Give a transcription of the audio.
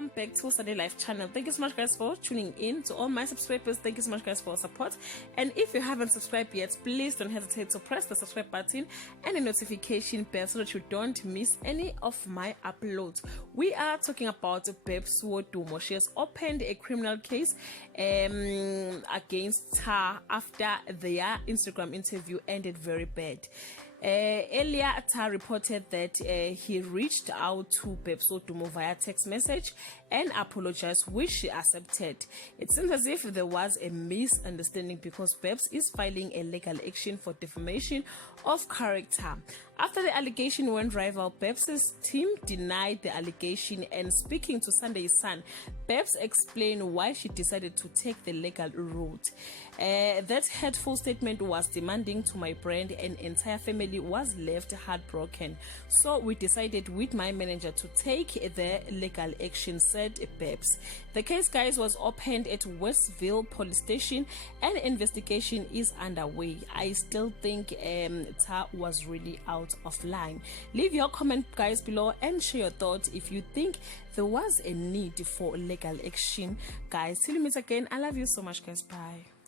welcome back to Sunday Life channel. Thank you so much guys for tuning in. To all my subscribers, thank you so much guys for support. And if you haven't subscribed yet, please don't hesitate to press the subscribe button and the notification bell so that you don't miss any of my uploads. We are talking about Babes Wodumo. She has opened a criminal case against her after their Instagram interview ended very bad. Earlier, Tha reported that he reached out to Babes Wodumo via text message and apologized, which she accepted. It seems as if there was a misunderstanding because Babes is filing a legal action for defamation of character. After the allegation went viral, Babes' team denied the allegation, and speaking to Sunday Sun, Babes explained why she decided to take the legal route. That hurtful statement was demanding to my brand, and entire family was left heartbroken. So we decided with my manager to take the legal action, said Babes. The case, guys, was opened at Westville Police Station and investigation is underway. I still think Tha was really out of line. Leave your comment, guys, below and share your thoughts if you think there was a need for legal action. Guys, till we meet again, I love you so much, guys. Bye.